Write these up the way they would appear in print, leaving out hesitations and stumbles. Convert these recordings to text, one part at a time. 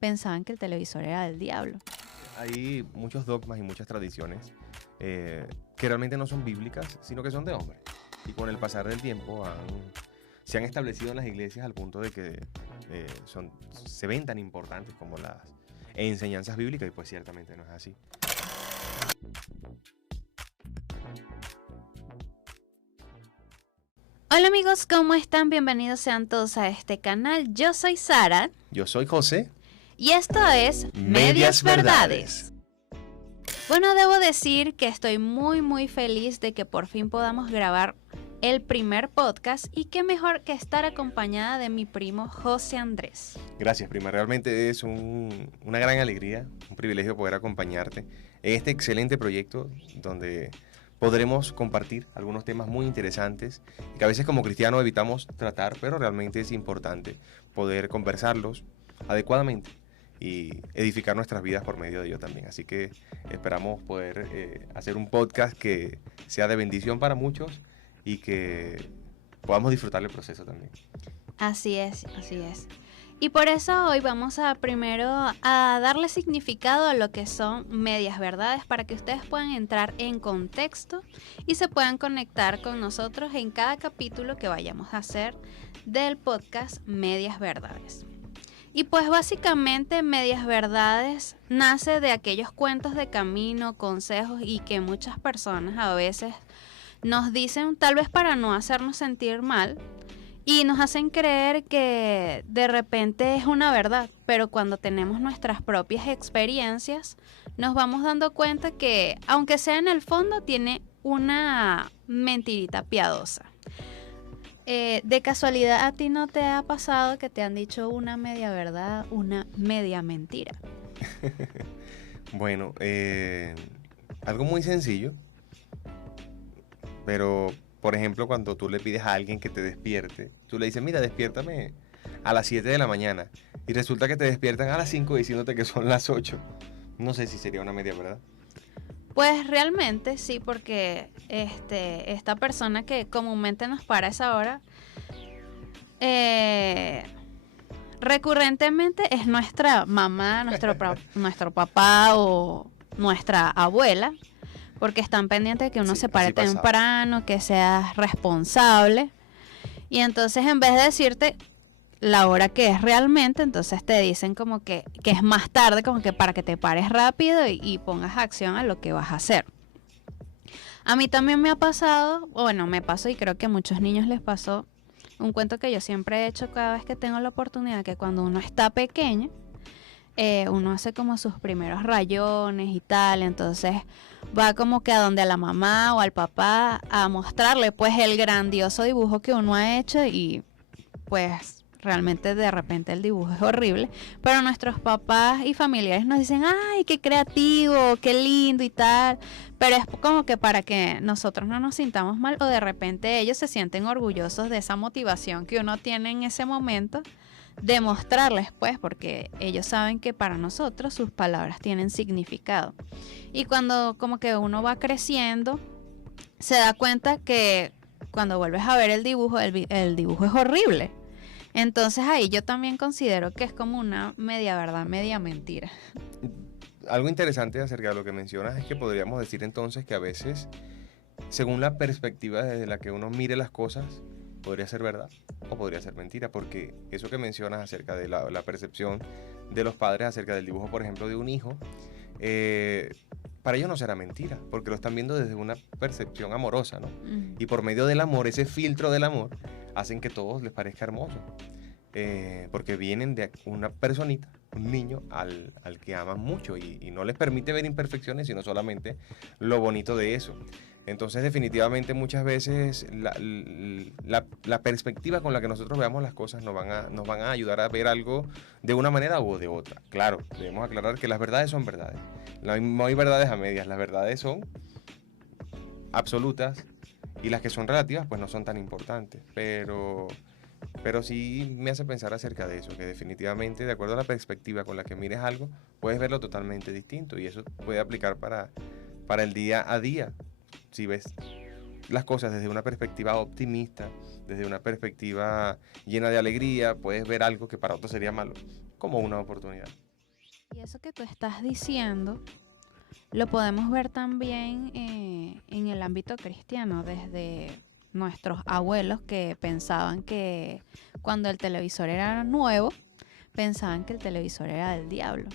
pensaban que el televisor era del diablo. Hay muchos dogmas y muchas tradiciones que realmente no son bíblicas, sino que son de hombres. Y con el pasar del tiempo se han establecido en las iglesias al punto de que se ven tan importantes como las enseñanzas bíblicas, y pues ciertamente no es así. Hola amigos, ¿cómo están? Bienvenidos sean todos a este canal. Yo soy Sara. Yo soy José. Y esto es Medias Verdades. Bueno, debo decir que estoy muy feliz de que por fin podamos grabar el primer podcast, y qué mejor que estar acompañada de mi primo José Andrés. Gracias, prima. Realmente es una gran alegría, un privilegio poder acompañarte en este excelente proyecto donde podremos compartir algunos temas muy interesantes que a veces como cristianos evitamos tratar, pero realmente es importante poder conversarlos adecuadamente y edificar nuestras vidas por medio de ello también. Así que esperamos poder hacer un podcast que sea de bendición para muchos y que podamos disfrutar el proceso también. Así es. Y por eso hoy vamos a primero a darle significado a lo que son medias verdades, para que ustedes puedan entrar en contexto y se puedan conectar con nosotros en cada capítulo que vayamos a hacer del podcast Medias Verdades. Y pues básicamente Medias Verdades nace de aquellos cuentos de camino, consejos, y que muchas personas a veces nos dicen tal vez para no hacernos sentir mal, y nos hacen creer que de repente es una verdad, pero cuando tenemos nuestras propias experiencias nos vamos dando cuenta que, aunque sea en el fondo, tiene una mentirita piadosa. De casualidad, ¿a ti no te ha pasado que te han dicho una media verdad, una media mentira? Bueno, algo muy sencillo, pero por ejemplo, cuando tú le pides a alguien que te despierte, tú le dices, mira, despiértame a las 7 de la mañana, y resulta que te despiertan a las 5 diciéndote que son las 8. No sé si sería una media verdad. Pues realmente sí, porque esta persona que comúnmente nos para a esa hora, recurrentemente es nuestra mamá, nuestro papá o nuestra abuela, porque están pendientes de que uno se pare temprano, que seas responsable. Y entonces, en vez de decirte la hora que es realmente, entonces te dicen como que es más tarde, como que para que te pares rápido y pongas acción a lo que vas a hacer. A mí también me ha pasado, bueno, me pasó, y creo que a muchos niños les pasó, un cuento que yo siempre he hecho cada vez que tengo la oportunidad, que cuando uno está pequeño, uno hace como sus primeros rayones y tal, entonces va como que a donde a la mamá o al papá a mostrarle pues el grandioso dibujo que uno ha hecho, y pues realmente de repente el dibujo es horrible, pero nuestros papás y familiares nos dicen, ay, qué creativo, qué lindo y tal, pero es como que para que nosotros no nos sintamos mal, o de repente ellos se sienten orgullosos de esa motivación que uno tiene en ese momento, demostrarles pues, porque ellos saben que para nosotros sus palabras tienen significado. Y cuando como que uno va creciendo, se da cuenta que cuando vuelves a ver el dibujo es horrible. Entonces ahí yo también considero que es como una media verdad, media mentira. Algo interesante acerca de lo que mencionas es que podríamos decir entonces que a veces, según la perspectiva desde la que uno mire las cosas, podría ser verdad o podría ser mentira, porque eso que mencionas acerca de la percepción de los padres acerca del dibujo, por ejemplo, de un hijo, para ellos no será mentira, porque lo están viendo desde una percepción amorosa, ¿no? Y por medio del amor, ese filtro del amor, hacen que todo les parezca hermoso, porque vienen de una personita, un niño al que aman mucho, y no les permite ver imperfecciones, sino solamente lo bonito de eso. Entonces definitivamente muchas veces la perspectiva con la que nosotros veamos las cosas nos van a ayudar a ver algo de una manera u de otra. Claro, debemos aclarar que las verdades son verdades. No hay verdades a medias, las verdades son absolutas, y las que son relativas pues no son tan importantes. Pero sí me hace pensar acerca de eso, que definitivamente de acuerdo a la perspectiva con la que mires algo, puedes verlo totalmente distinto, y eso puede aplicar para el día a día. Si ves las cosas desde una perspectiva optimista, desde una perspectiva llena de alegría, puedes ver algo que para otros sería malo como una oportunidad. Y eso que tú estás diciendo lo podemos ver también en el ámbito cristiano, desde nuestros abuelos que pensaban que cuando el televisor era nuevo, pensaban que el televisor era del diablo.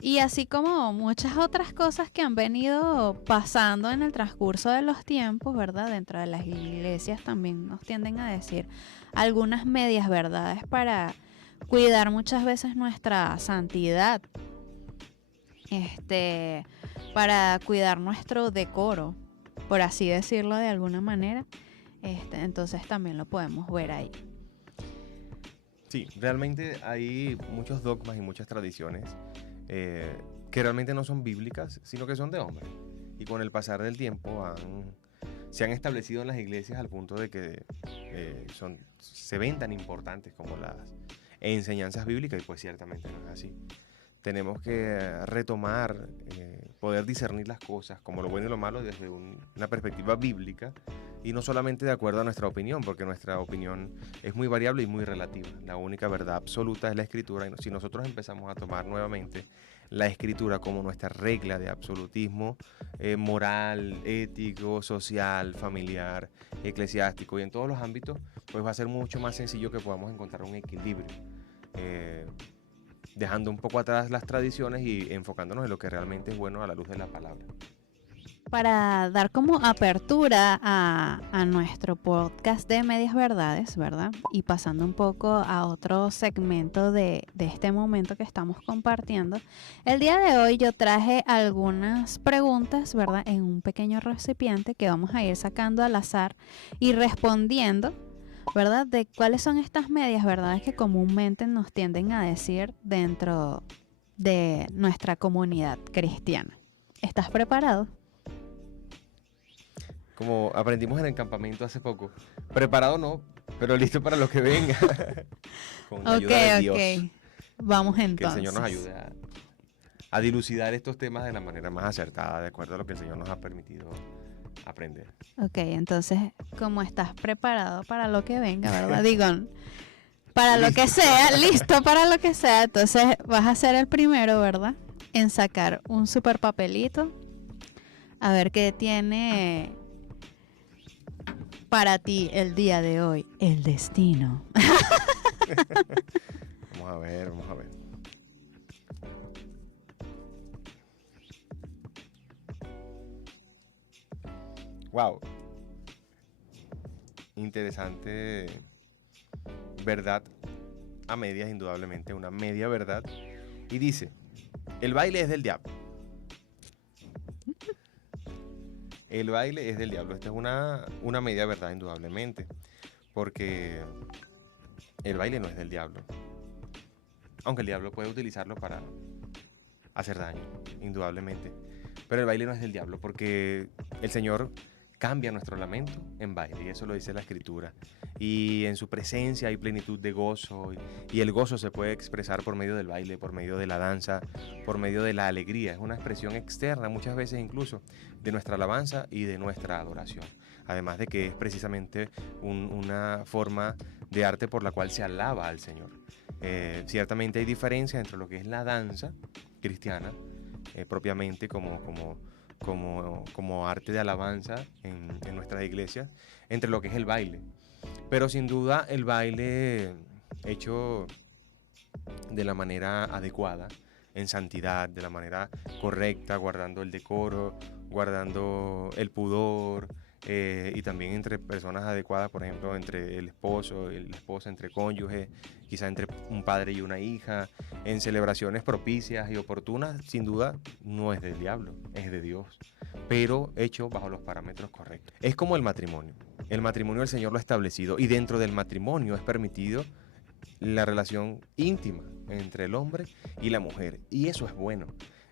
Y así como muchas otras cosas que han venido pasando en el transcurso de los tiempos, ¿verdad? Dentro de las iglesias también nos tienden a decir algunas medias verdades para cuidar muchas veces nuestra santidad, para cuidar nuestro decoro, por así decirlo de alguna manera. Entonces también lo podemos ver ahí. Sí, realmente hay muchos dogmas y muchas tradiciones que realmente no son bíblicas, sino que son de hombres. Y con el pasar del tiempo se han establecido en las iglesias al punto de que se ven tan importantes como las enseñanzas bíblicas, y pues ciertamente no es así. Tenemos que retomar, poder discernir las cosas como lo bueno y lo malo desde una perspectiva bíblica, y no solamente de acuerdo a nuestra opinión, porque nuestra opinión es muy variable y muy relativa. La única verdad absoluta es la Escritura, y si nosotros empezamos a tomar nuevamente la Escritura como nuestra regla de absolutismo moral, ético, social, familiar, eclesiástico y en todos los ámbitos, pues va a ser mucho más sencillo que podamos encontrar un equilibrio, dejando un poco atrás las tradiciones y enfocándonos en lo que realmente es bueno a la luz de la palabra. Para dar como apertura a nuestro podcast de Medias Verdades, ¿verdad? Y pasando un poco a otro segmento de este momento que estamos compartiendo, el día de hoy yo traje algunas preguntas, ¿verdad? En un pequeño recipiente que vamos a ir sacando al azar y respondiendo, ¿verdad? De cuáles son estas medias verdades que comúnmente nos tienden a decir dentro de nuestra comunidad cristiana. ¿Estás preparado? Como aprendimos en el campamento hace poco, preparado no, pero listo para lo que venga. Con la ayuda de Dios. Vamos entonces. Que el Señor nos ayude a dilucidar estos temas de la manera más acertada, de acuerdo a lo que el Señor nos ha permitido aprender. Ok, entonces, como estás preparado para lo que venga, ¿verdad? Digo, para lo que sea, listo para lo que sea, entonces vas a ser el primero, ¿verdad? En sacar un super papelito, a ver qué tiene para ti el día de hoy, el destino. Vamos a ver. Wow. Interesante verdad a medias, indudablemente, una media verdad. Y dice, el baile es del diablo. El baile es del diablo. Esta es una media verdad, indudablemente, porque el baile no es del diablo. Aunque el diablo puede utilizarlo para hacer daño, indudablemente. Pero el baile no es del diablo, porque el Señor cambia nuestro lamento en baile, y eso lo dice la Escritura. Y en su presencia hay plenitud de gozo, y el gozo se puede expresar por medio del baile, por medio de la danza, por medio de la alegría. Es una expresión externa, muchas veces incluso, de nuestra alabanza y de nuestra adoración. Además de que es precisamente una forma de arte por la cual se alaba al Señor. Ciertamente hay diferencia entre lo que es la danza cristiana, propiamente como arte de alabanza en nuestras iglesias, entre lo que es el baile. Pero sin duda el baile hecho de la manera adecuada, en santidad, de la manera correcta, guardando el decoro, guardando el pudor, y también entre personas adecuadas, por ejemplo, entre el esposo y la esposa, entre cónyuges, quizá entre un padre y una hija, en celebraciones propicias y oportunas, sin duda no es del diablo, es de Dios, pero hecho bajo los parámetros correctos. Es como el matrimonio. El matrimonio el Señor lo ha establecido, y dentro del matrimonio es permitido la relación íntima entre el hombre y la mujer, y eso es bueno,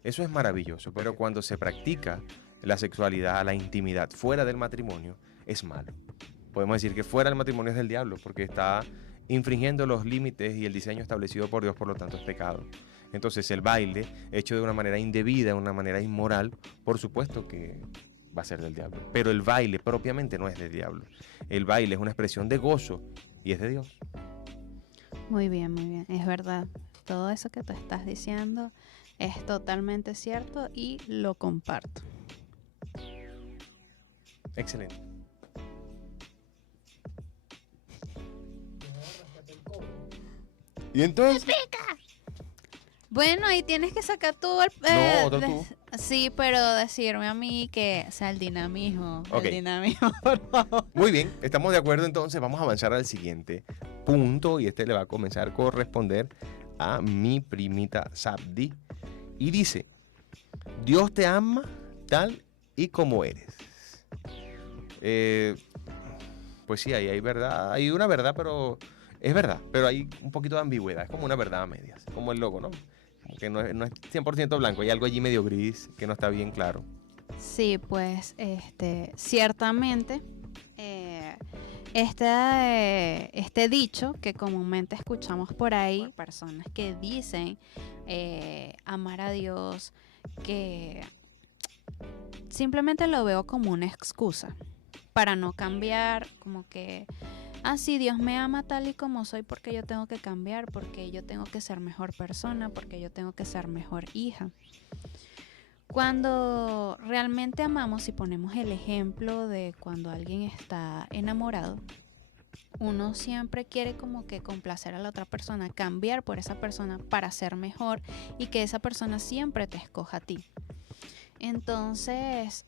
eso es maravilloso. Pero cuando se practica la sexualidad, la intimidad fuera del matrimonio, es malo. Podemos decir que fuera del matrimonio es del diablo, porque está infringiendo los límites y el diseño establecido por Dios, por lo tanto es pecado. Entonces el baile, hecho de una manera indebida, de una manera inmoral, por supuesto que va a ser del diablo. Pero el baile propiamente no es del diablo. El baile es una expresión de gozo y es de Dios. Muy bien, es verdad. Todo eso que tú estás diciendo Es totalmente cierto y lo comparto. Excelente. ¿Y entonces? Bueno, ahí tienes que sacar tú No, otro tú. Sí, pero decirme a mí que, o sea, el dinamismo. Ok. El dinamismo, por favor. Muy bien, estamos de acuerdo, entonces vamos a avanzar al siguiente punto y este le va a comenzar a corresponder a mi primita Sabdi. Y dice, Dios te ama tal y como eres. Pues sí, ahí hay verdad, hay una verdad, pero es verdad, pero hay un poquito de ambigüedad, es como una verdad a medias, como el logo, ¿no? Como que no es 100% blanco, hay algo allí medio gris que no está bien claro. Sí, pues, ciertamente, este dicho que comúnmente escuchamos por ahí, personas que dicen amar a Dios, que simplemente lo veo como una excusa para no cambiar, como que, sí, Dios me ama tal y como soy porque yo tengo que cambiar, porque yo tengo que ser mejor persona, porque yo tengo que ser mejor hija. Cuando realmente amamos y ponemos el ejemplo de cuando alguien está enamorado, uno siempre quiere como que complacer a la otra persona, cambiar por esa persona para ser mejor y que esa persona siempre te escoja a ti. Entonces,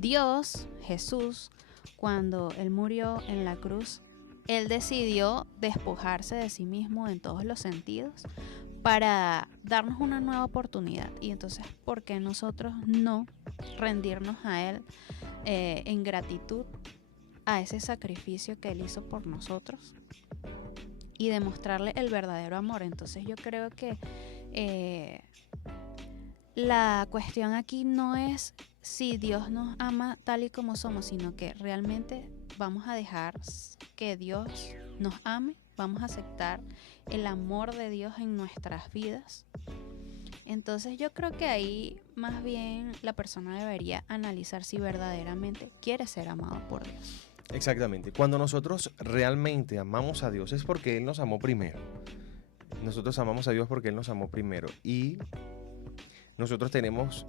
Dios, Jesús, cuando Él murió en la cruz, Él decidió despojarse de sí mismo en todos los sentidos para darnos una nueva oportunidad. Y entonces, ¿por qué nosotros no rendirnos a Él en gratitud a ese sacrificio que Él hizo por nosotros y demostrarle el verdadero amor? Entonces yo creo que la cuestión aquí no es si Dios nos ama tal y como somos, sino que realmente vamos a dejar que Dios nos ame, vamos a aceptar el amor de Dios en nuestras vidas. Entonces yo creo que ahí más bien la persona debería analizar si verdaderamente quiere ser amado por Dios. Exactamente, cuando nosotros realmente amamos a Dios es porque Él nos amó primero. Nosotros amamos a Dios porque Él nos amó primero y nosotros tenemos,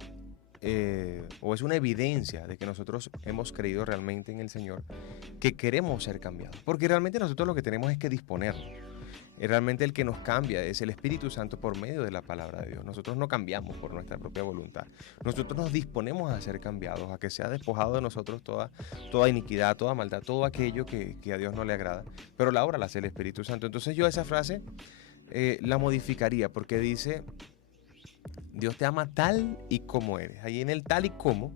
o es una evidencia de que nosotros hemos creído realmente en el Señor, que queremos ser cambiados. Porque realmente nosotros lo que tenemos es que disponernos. Realmente el que nos cambia es el Espíritu Santo por medio de la palabra de Dios. Nosotros no cambiamos por nuestra propia voluntad. Nosotros nos disponemos a ser cambiados, a que sea despojado de nosotros toda iniquidad, toda maldad, todo aquello que a Dios no le agrada. Pero la obra la hace el Espíritu Santo. Entonces yo esa frase la modificaría porque dice... Dios te ama tal y como eres. Ahí en el tal y como,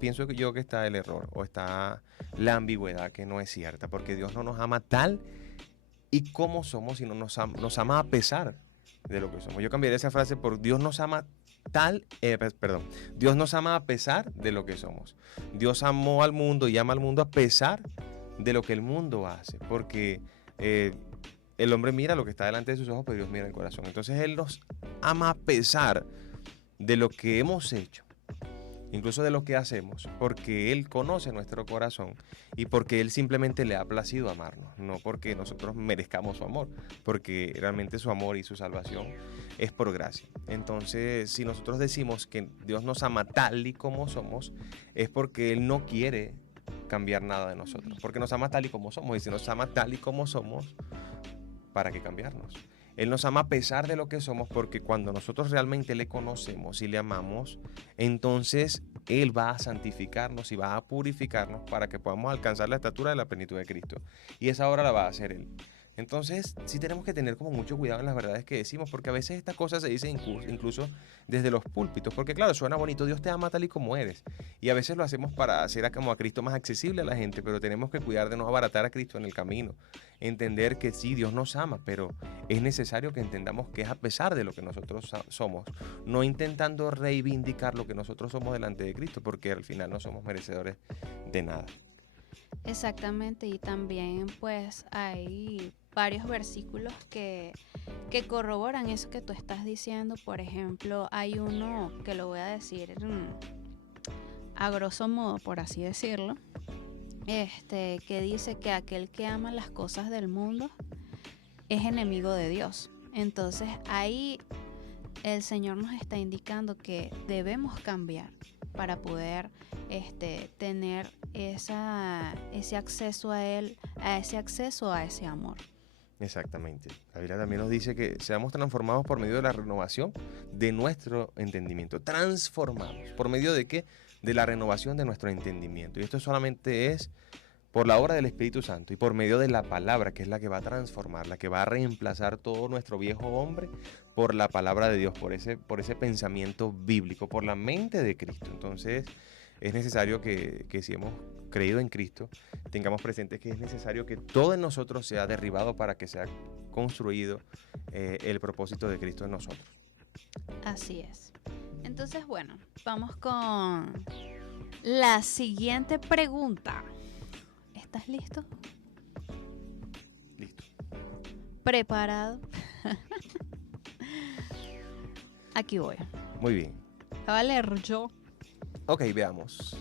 pienso yo que está el error o está la ambigüedad que no es cierta, porque Dios no nos ama tal y como somos, sino nos ama a pesar de lo que somos. Yo cambiaría esa frase por Dios nos ama Dios nos ama a pesar de lo que somos. Dios amó al mundo y ama al mundo a pesar de lo que el mundo hace, porque el hombre mira lo que está delante de sus ojos, pero Dios mira el corazón. Entonces Él nos ama a pesar de lo que hemos hecho, incluso de lo que hacemos, porque Él conoce nuestro corazón y porque Él simplemente le ha placido amarnos, no porque nosotros merezcamos su amor, porque realmente su amor y su salvación es por gracia. Entonces, si nosotros decimos que Dios nos ama tal y como somos, es porque Él no quiere cambiar nada de nosotros, porque nos ama tal y como somos, y si nos ama tal y como somos, ¿para qué cambiarnos? Él nos ama a pesar de lo que somos, porque cuando nosotros realmente le conocemos y le amamos, entonces Él va a santificarnos y va a purificarnos para que podamos alcanzar la estatura de la plenitud de Cristo. Y esa obra la va a hacer Él. Entonces, sí tenemos que tener como mucho cuidado en las verdades que decimos, porque a veces estas cosas se dicen incluso desde los púlpitos, porque claro, suena bonito, Dios te ama tal y como eres, y a veces lo hacemos para hacer como a Cristo más accesible a la gente, pero tenemos que cuidar de no abaratar a Cristo en el camino, entender que sí, Dios nos ama, pero es necesario que entendamos que es a pesar de lo que nosotros somos, no intentando reivindicar lo que nosotros somos delante de Cristo, porque al final no somos merecedores de nada. Exactamente, y también pues hay varios versículos que corroboran eso que tú estás diciendo. Por ejemplo, hay uno que lo voy a decir a grosso modo, por así decirlo, que dice que aquel que ama las cosas del mundo es enemigo de Dios. Entonces ahí el Señor nos está indicando que debemos cambiar para poder tener ese acceso a Él, a ese acceso a ese amor. Exactamente. La Biblia también nos dice que seamos transformados por medio de la renovación de nuestro entendimiento. ¿Transformados? ¿Por medio de qué? De la renovación de nuestro entendimiento. Y esto solamente es por la obra del Espíritu Santo y por medio de la palabra, que es la que va a transformar, la que va a reemplazar todo nuestro viejo hombre por la palabra de Dios, por ese pensamiento bíblico, por la mente de Cristo. Entonces, es necesario que si hemos creído en Cristo, tengamos presente que es necesario que todo en nosotros sea derribado para que sea construido el propósito de Cristo en nosotros. Así es. Entonces, bueno, vamos con la siguiente pregunta. ¿Estás listo? Listo. ¿Preparado? Aquí voy. Muy bien. Voy a leer yo. Ok, veamos.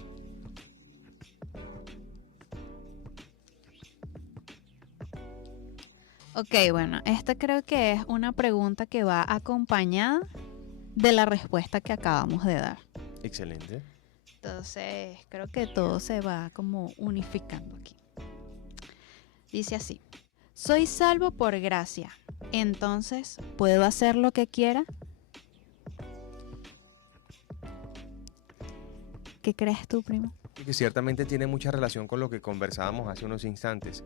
Ok, bueno, esta creo que es una pregunta que va acompañada de la respuesta que acabamos de dar. Excelente. Entonces, creo que todo se va como unificando aquí. Dice así: soy salvo por gracia, entonces, ¿puedo hacer lo que quiera? ¿Qué crees tú, primo? Que ciertamente tiene mucha relación con lo que conversábamos hace unos instantes.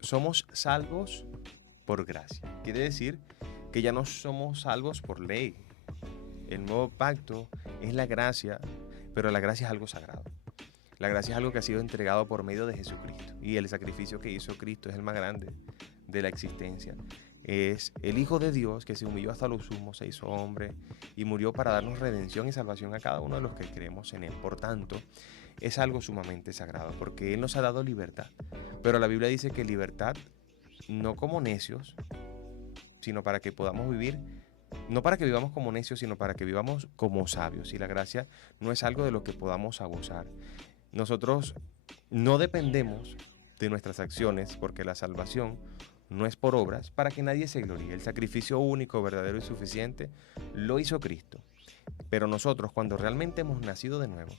Somos salvos por gracia. Quiere decir que ya no somos salvos por ley. El nuevo pacto es la gracia, pero la gracia es algo sagrado. La gracia es algo que ha sido entregado por medio de Jesucristo. Y el sacrificio que hizo Cristo es el más grande de la existencia. Es el Hijo de Dios que se humilló hasta lo sumo, se hizo hombre y murió para darnos redención y salvación a cada uno de los que creemos en Él. Por tanto, es algo sumamente sagrado porque Él nos ha dado libertad. Pero la Biblia dice que libertad no como necios, sino para que podamos vivir, no para que vivamos como necios, sino para que vivamos como sabios. Y la gracia no es algo de lo que podamos abusar. Nosotros no dependemos de nuestras acciones porque la salvación no es por obras para que nadie se gloríe. El sacrificio único, verdadero y suficiente lo hizo Cristo. Pero nosotros, cuando realmente hemos nacido de nuevo,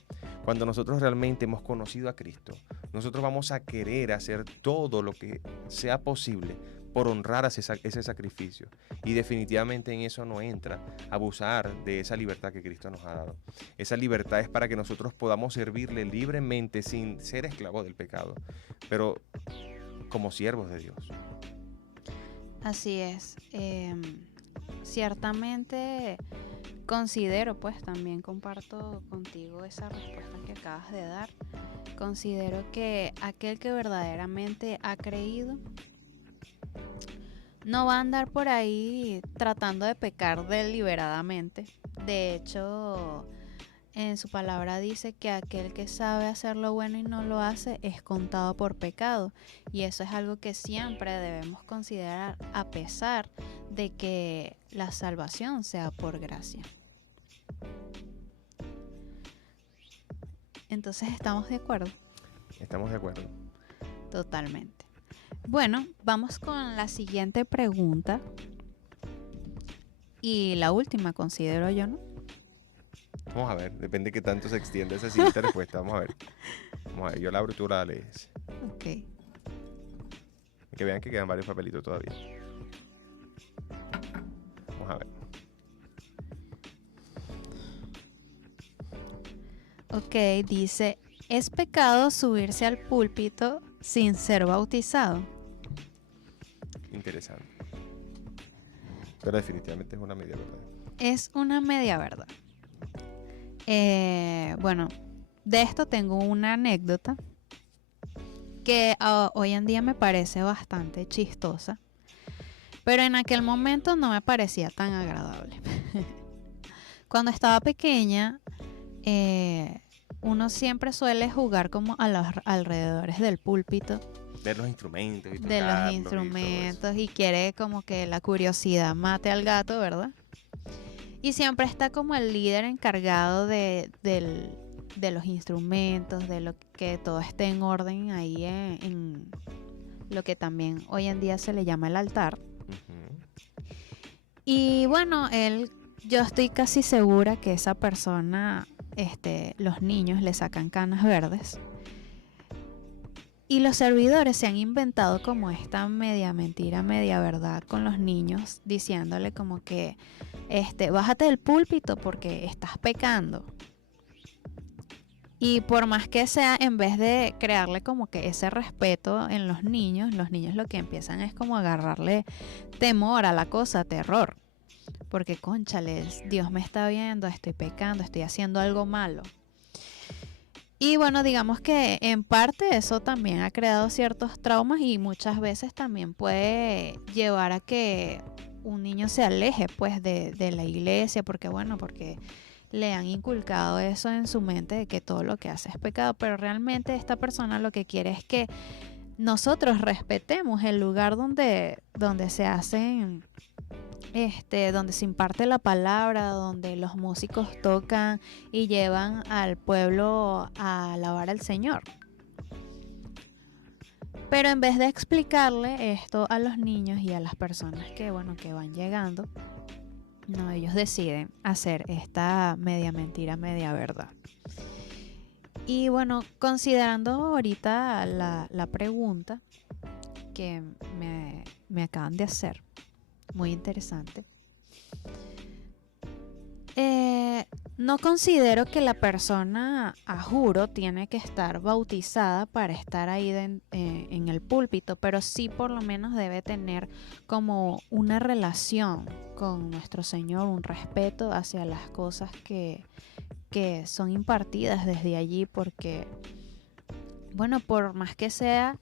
cuando nosotros realmente hemos conocido a Cristo, nosotros vamos a querer hacer todo lo que sea posible por honrar ese sacrificio. Y definitivamente en eso no entra abusar de esa libertad que Cristo nos ha dado. Esa libertad es para que nosotros podamos servirle libremente sin ser esclavos del pecado, pero como siervos de Dios. Así es. Ciertamente considero, pues también comparto contigo esa respuesta que acabas de dar. Considero que aquel que verdaderamente ha creído no va a andar por ahí tratando de pecar deliberadamente. De hecho, en su palabra dice que aquel que sabe hacer lo bueno y no lo hace es contado por pecado. Y eso es algo que siempre debemos considerar a pesar de que la salvación sea por gracia. Entonces, ¿estamos de acuerdo? Estamos de acuerdo. Totalmente. Bueno, vamos con la siguiente pregunta. Y la última, considero yo, ¿no? Vamos a ver, depende de qué tanto se extienda esa siguiente respuesta. Vamos a ver. Vamos a ver, yo la abro y tú la lees. Ok. Que vean que quedan varios papelitos todavía. Vamos a ver. Ok, dice: ¿es pecado subirse al púlpito sin ser bautizado? Interesante. Pero definitivamente es una media verdad. Es una media verdad. Bueno, de esto tengo una anécdota que hoy en día me parece bastante chistosa, pero en aquel momento no me parecía tan agradable. Cuando estaba pequeña, uno siempre suele jugar como a los alrededores del púlpito. Ver los instrumentos y de los instrumentos y quiere como que la curiosidad mate al gato, ¿verdad? Y siempre está como el líder encargado de los instrumentos, de lo que todo esté en orden ahí en lo que también hoy en día se le llama el altar. Uh-huh. Y bueno, yo estoy casi segura que esa persona, los niños le sacan canas verdes. Y los servidores se han inventado como esta media mentira, media verdad con los niños, diciéndole como que, bájate del púlpito porque estás pecando. Y por más que sea, en vez de crearle como que ese respeto en los niños lo que empiezan es como agarrarle temor a la cosa, terror. Porque, cónchales, Dios me está viendo, estoy pecando, estoy haciendo algo malo. Y bueno, digamos que en parte eso también ha creado ciertos traumas y muchas veces también puede llevar a que un niño se aleje pues de la iglesia, porque le han inculcado eso en su mente de que todo lo que hace es pecado, pero realmente esta persona lo que quiere es que nosotros respetemos el lugar donde se hacen, donde se imparte la palabra, donde los músicos tocan y llevan al pueblo a alabar al Señor. Pero en vez de explicarle esto a los niños y a las personas que van llegando, no, ellos deciden hacer esta media mentira, media verdad. Y bueno, considerando ahorita la pregunta que me acaban de hacer, muy interesante. No considero que la persona, a juro, tiene que estar bautizada para estar ahí en el púlpito, pero sí por lo menos debe tener como una relación con nuestro Señor, un respeto hacia las cosas que son impartidas desde allí, porque, bueno, por más que sea,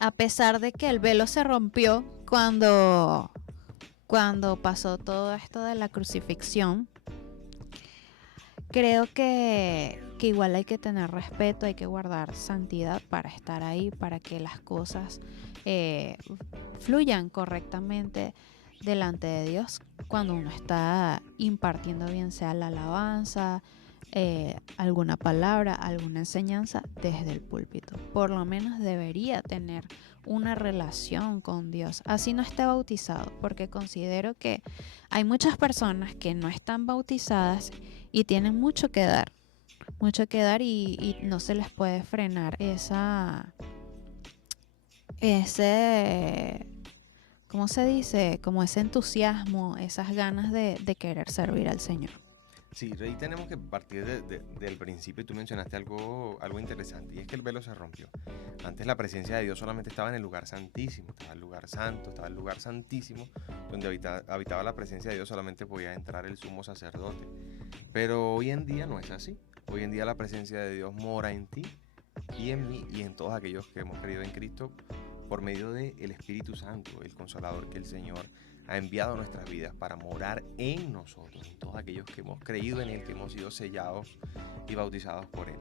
a pesar de que el velo se rompió cuando pasó todo esto de la crucifixión, creo que igual hay que tener respeto, hay que guardar santidad para estar ahí, para que las cosas fluyan correctamente delante de Dios cuando uno está impartiendo, bien sea la alabanza, alguna palabra, alguna enseñanza desde el púlpito. Por lo menos debería tener una relación con Dios, así no esté bautizado, porque considero que hay muchas personas que no están bautizadas y tienen mucho que dar y no se les puede frenar ese, ¿cómo se dice? Como ese entusiasmo, esas ganas de querer servir al Señor. Sí, ahí tenemos que partir del principio, y tú mencionaste algo interesante, y es que el velo se rompió. Antes la presencia de Dios solamente estaba en el lugar santísimo, estaba el lugar santo, estaba el lugar santísimo, donde habitaba la presencia de Dios, solamente podía entrar el sumo sacerdote. Pero hoy en día no es así. Hoy en día la presencia de Dios mora en ti y en mí y en todos aquellos que hemos creído en Cristo por medio del Espíritu Santo, el Consolador que el Señor ha enviado a nuestras vidas para morar en nosotros, en todos aquellos que hemos creído en Él, que hemos sido sellados y bautizados por Él,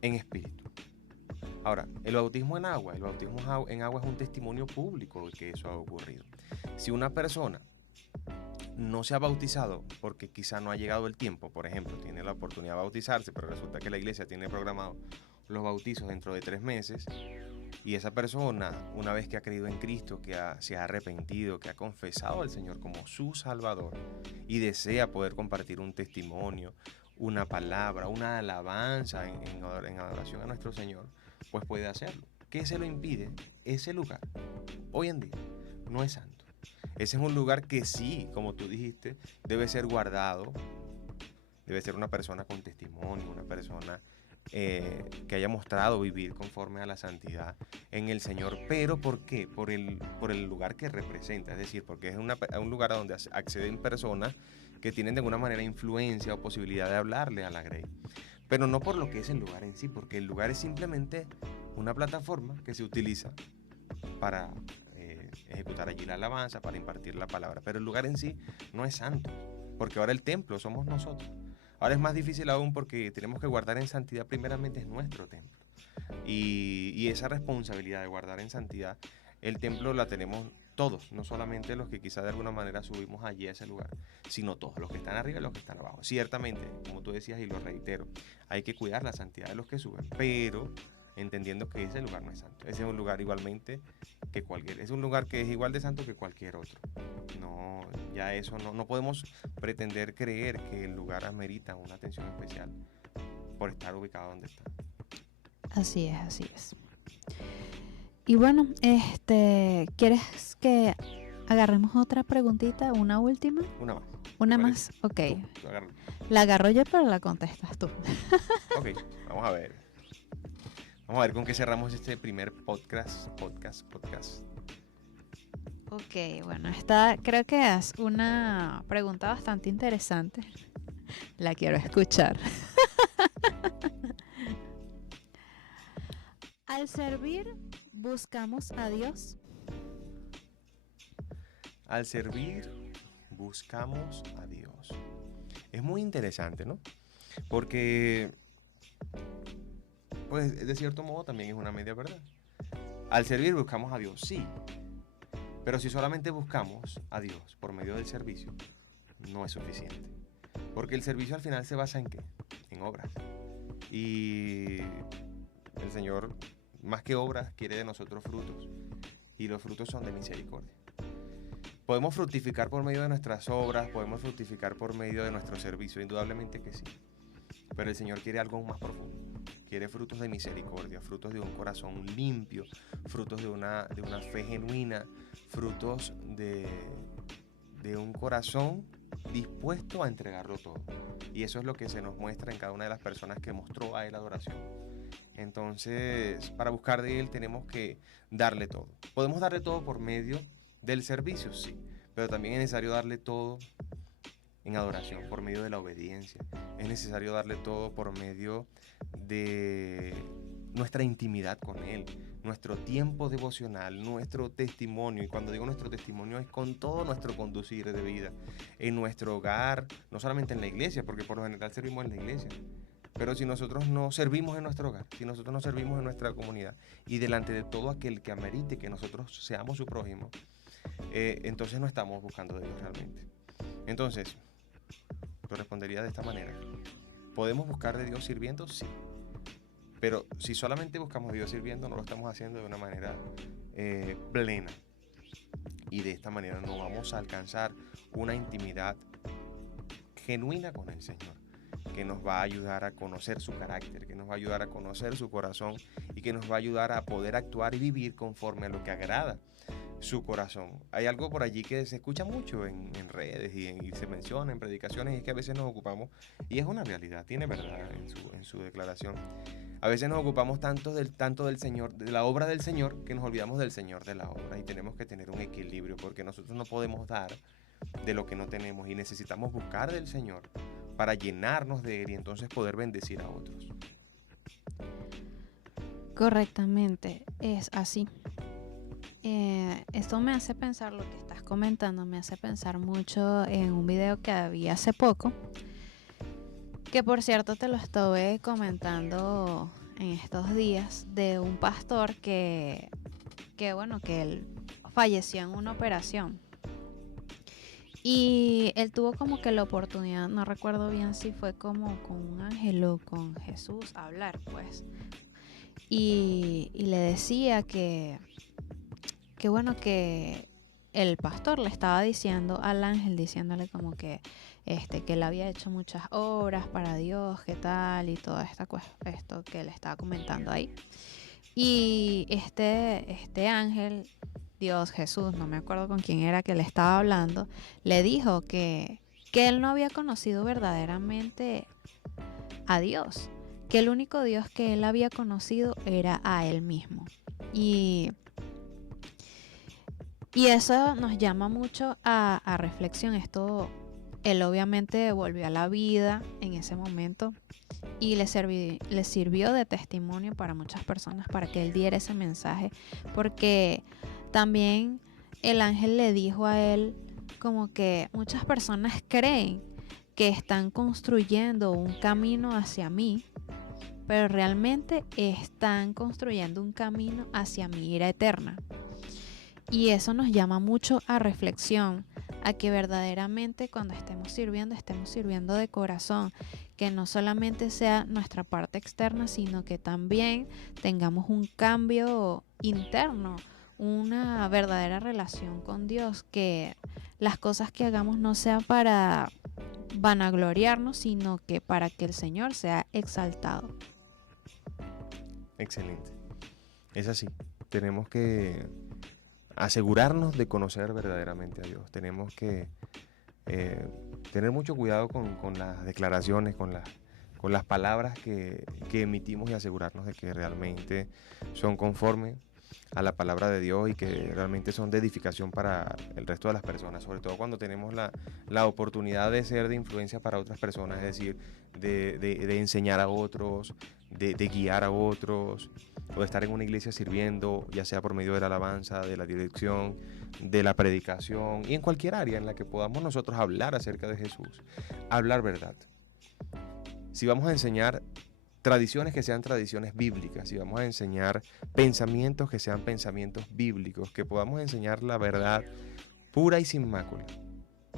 en espíritu. Ahora, el bautismo en agua es un testimonio público de que eso ha ocurrido. Si una persona no se ha bautizado porque quizá no ha llegado el tiempo, por ejemplo, tiene la oportunidad de bautizarse, pero resulta que la iglesia tiene programado los bautizos dentro de 3 meses, y esa persona, una vez que ha creído en Cristo, se ha arrepentido, que ha confesado al Señor como su Salvador y desea poder compartir un testimonio, una palabra, una alabanza en adoración a nuestro Señor, pues puede hacerlo. ¿Qué se lo impide? Ese lugar, hoy en día, no es santo. Ese es un lugar que sí, como tú dijiste, debe ser guardado, debe ser una persona con testimonio, una persona que haya mostrado vivir conforme a la santidad en el Señor. ¿Pero por qué? Por el lugar que representa, es decir, porque es un lugar a donde acceden personas que tienen de alguna manera influencia o posibilidad de hablarle a la grey. Pero no por lo que es el lugar en sí, porque el lugar es simplemente una plataforma que se utiliza para ejecutar allí la alabanza, para impartir la palabra. Pero el lugar en sí no es santo, porque ahora el templo somos nosotros. Ahora es más difícil aún porque tenemos que guardar en santidad, primeramente es nuestro templo. Y esa responsabilidad de guardar en santidad el templo la tenemos todos, no solamente los que quizá de alguna manera subimos allí a ese lugar, sino todos, los que están arriba y los que están abajo. Ciertamente, como tú decías y lo reitero, hay que cuidar la santidad de los que suben, pero entendiendo que ese lugar no es santo. Ese es un lugar igualmente que cualquier, es un lugar que es igual de santo que cualquier otro. No, ya eso no podemos pretender creer que el lugar amerita una atención especial por estar ubicado donde está. Así es. Y bueno, ¿quieres que agarremos otra preguntita, una última? Una más. Una más, ok. Tú la agarro yo, pero la contestas tú. Ok, vamos a ver. Vamos a ver con qué cerramos este primer podcast. Ok, bueno, esta creo que es una pregunta bastante interesante. La quiero escuchar. Al servir, buscamos a Dios. Al servir, buscamos a Dios. Es muy interesante, ¿no? Porque, pues, de cierto modo también es una media verdad. Al servir, buscamos a Dios, sí. Pero si solamente buscamos a Dios por medio del servicio, no es suficiente. Porque el servicio al final se basa en ¿qué? En obras. Y el Señor, más que obras, quiere de nosotros frutos. Y los frutos son de misericordia. ¿Podemos fructificar por medio de nuestras obras? ¿Podemos fructificar por medio de nuestro servicio? Indudablemente que sí. Pero el Señor quiere algo más profundo. Quiere frutos de misericordia, frutos de un corazón limpio, frutos de una fe genuina, frutos de un corazón dispuesto a entregarlo todo. Y eso es lo que se nos muestra en cada una de las personas que mostró a Él adoración. Entonces, para buscar de Él tenemos que darle todo. ¿Podemos darle todo por medio del servicio? Sí, pero también es necesario darle todo en adoración, por medio de la obediencia. Es necesario darle todo por medio de nuestra intimidad con Él, nuestro tiempo devocional, nuestro testimonio. Y cuando digo nuestro testimonio es con todo nuestro conducir de vida, en nuestro hogar, no solamente en la iglesia, porque por lo general servimos en la iglesia. Pero si nosotros no servimos en nuestro hogar, si nosotros no servimos en nuestra comunidad y delante de todo aquel que amerite que nosotros seamos su prójimo, entonces no estamos buscando de Dios realmente. Entonces, yo respondería de esta manera. ¿Podemos buscar de Dios sirviendo? Sí. Pero si solamente buscamos de Dios sirviendo, no lo estamos haciendo de una manera plena. Y de esta manera no vamos a alcanzar una intimidad genuina con el Señor, que nos va a ayudar a conocer su carácter, que nos va a ayudar a conocer su corazón y que nos va a ayudar a poder actuar y vivir conforme a lo que agrada su corazón. Hay algo por allí que se escucha mucho en redes y se menciona en predicaciones, y es que a veces nos ocupamos, y es una realidad, tiene verdad en su declaración, a veces nos ocupamos tanto del Señor, de la obra del Señor, que nos olvidamos del Señor de la obra, y tenemos que tener un equilibrio, porque nosotros no podemos dar de lo que no tenemos y necesitamos buscar del Señor para llenarnos de Él y entonces poder bendecir a otros. Correctamente, es así. Esto me hace pensar, lo que estás comentando, me hace pensar mucho en un video que había hace poco, que por cierto te lo estuve comentando en estos días, de un pastor que él falleció en una operación. Y él tuvo como que la oportunidad, no recuerdo bien si fue como con un ángel o con Jesús, a hablar, pues. Y le decía que el pastor le estaba diciendo al ángel, diciéndole como que él había hecho muchas obras para Dios, qué tal, y todo esto que le estaba comentando ahí. Y este ángel, Dios, Jesús, no me acuerdo con quién era que le estaba hablando, le dijo que él no había conocido verdaderamente a Dios, que el único Dios que él había conocido era a él mismo. Y eso nos llama mucho a reflexión. Él obviamente volvió a la vida en ese momento y le sirvió de testimonio para muchas personas, para que él diera ese mensaje, porque también el ángel le dijo a él como que muchas personas creen que están construyendo un camino hacia mí, pero realmente están construyendo un camino hacia mi ira eterna. Y eso nos llama mucho a reflexión, a que verdaderamente cuando estemos sirviendo de corazón, que no solamente sea nuestra parte externa, sino que también tengamos un cambio interno, una verdadera relación con Dios, que las cosas que hagamos no sean para vanagloriarnos, sino que para que el Señor sea exaltado. Excelente. Es así. Tenemos que asegurarnos de conocer verdaderamente a Dios. Tenemos que tener mucho cuidado con las declaraciones, con las palabras que emitimos y asegurarnos de que realmente son conformes a la palabra de Dios y que realmente son de edificación para el resto de las personas, sobre todo cuando tenemos la oportunidad de ser de influencia para otras personas, es decir, de enseñar a otros, de guiar a otros, o de estar en una iglesia sirviendo, ya sea por medio de la alabanza, de la dirección, de la predicación y en cualquier área en la que podamos nosotros hablar acerca de Jesús, hablar verdad. Si vamos a enseñar tradiciones, que sean tradiciones bíblicas, si vamos a enseñar pensamientos, que sean pensamientos bíblicos, que podamos enseñar la verdad pura y sin mácula,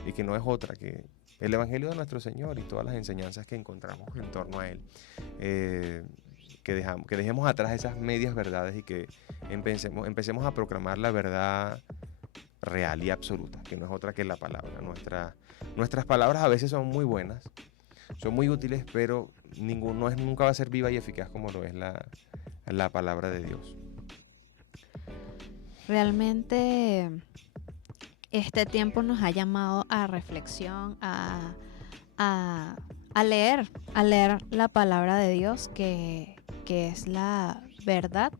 y que no es otra que el Evangelio de nuestro Señor y todas las enseñanzas que encontramos en torno a Él. Que dejemos atrás esas medias verdades y que empecemos a proclamar la verdad real y absoluta, que no es otra que la palabra. Nuestras palabras a veces son muy buenas, son muy útiles, pero nunca va a ser viva y eficaz como lo es la palabra de Dios. Realmente este tiempo nos ha llamado a reflexión, a leer la palabra de Dios, que es la verdad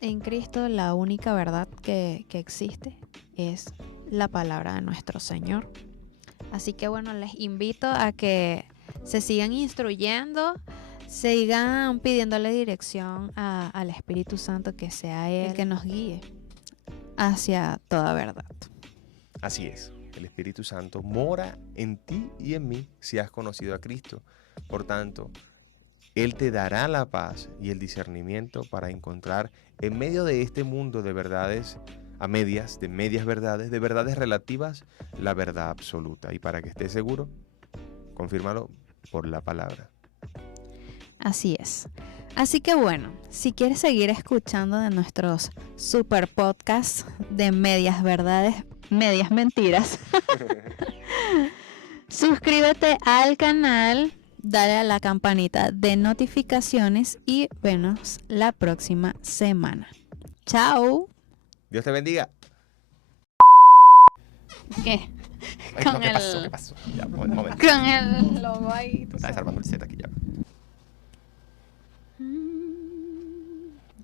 en Cristo. La única verdad que existe es la palabra de nuestro Señor. Así que bueno, les invito a que se sigan instruyendo, sigan pidiéndole dirección al Espíritu Santo, que sea Él el que nos guíe hacia toda verdad. Así es, el Espíritu Santo mora en ti y en mí si has conocido a Cristo. Por tanto, Él te dará la paz y el discernimiento para encontrar en medio de este mundo de verdades a medias, de medias verdades, de verdades relativas, la verdad absoluta. Y para que estés seguro, confírmalo por la palabra. Así es. Así que bueno, si quieres seguir escuchando de nuestros super podcasts de medias verdades, medias mentiras, suscríbete al canal, dale a la campanita de notificaciones y venos la próxima semana. ¡Chao! Dios te bendiga. ¿Qué? Ay, no, ¿qué pasó? Ya, un momento. Con el logo ahí. Está desarmando el set aquí ya.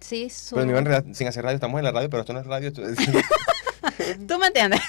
Sí, Pero no iba sin hacer radio, estamos en la radio, pero esto no es radio. ¿Tú me entiendes?